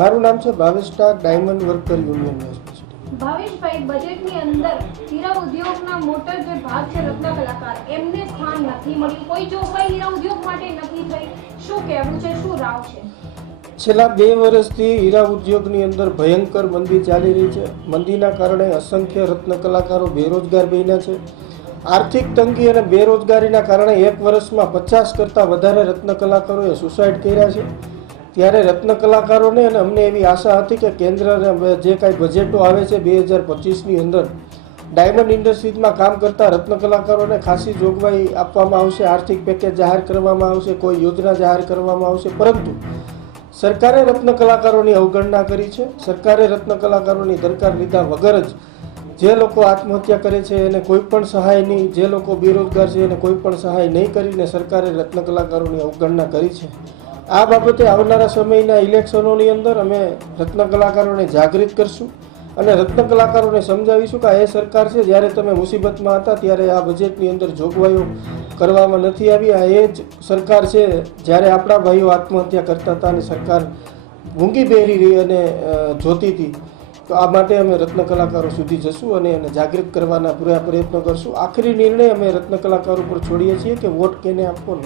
મારું નામ છે Bhavesh Tak diamond worker union Bhaveshbhai બજેટની અંદર હીરા ઉદ્યોગના મોટા જે ભાગ છે રત્ન કલાકાર એમને સ્થાન નથી મળ્યું. કોઈ જોગવાઈ હીરા ઉદ્યોગ માટે નથી થઈ. શું કહેવું છે? શું રાવ છે? છેલ્લા બે વર્ષથી હીરા ઉદ્યોગની અંદર ભયંકર મંદી ચાલી રહી છે. મંદીના કારણે અસંખ્ય રત્ન કલાકારો બેરોજગાર બન્યા છે. આર્થિક તંગી અને બેરોજગારીના કારણે એક વર્ષમાં પચાસ કરતાં વધારે રત્ન કલાકારોએ સુસાઇડ કર્યા છે. ત્યારે રત્ન કલાકારોને અને અમને એવી આશા હતી કે કેન્દ્ર જે કાંઈ બજેટો આવે છે બે હજાર પચીસની અંદર ડાયમંડ ઇન્ડસ્ટ્રીઝમાં કામ કરતા રત્ન કલાકારોને ખાસી જોગવાઈ આપવામાં આવશે, આર્થિક પેકેજ જાહેર કરવામાં આવશે, કોઈ યોજના જાહેર કરવામાં આવશે. પરંતુ સરકારે રત્ન કલાકારોની અવગણના કરી છે. સરકારે રત્ન કલાકારોની દરકાર લીધા વગર જ જે લોકો આત્મહત્યા કરે છે એને કોઈ પણ સહાય નહીં, જે લોકો બેરોજગાર છે એને કોઈ પણ સહાય નહીં કરીને સરકારે રત્ન કલાકારોની અવગણના કરી છે. આ બાબતે આવનારા સમયના ઇલેક્શનોની અંદર અમે રત્ન કલાકારોને જાગૃત કરશું અને રત્ન કલાકારોને સમજાવીશું કે આ એ સરકાર છે, જ્યારે તમે મુસીબતમાં હતા, ત્યારે આ બજેટની અંદર જોગવાઈઓ કરવામાં નથી આવી. આ એ જ સરકાર છે, જ્યારે આપણા ભાઈઓ આત્મહત્યા કરતા હતા અને સરકાર મૂંગી પહેરી રહી અને જોતી હતી. તો આ માટે અમે રત્ન કલાકારો સુધી જશું અને એને જાગૃત કરવાના પૂરા પ્રયત્નો કરશું. આખરી નિર્ણય અમે રત્ન કલાકારો પર છોડીએ છીએ કે વોટ કેને આપવો ન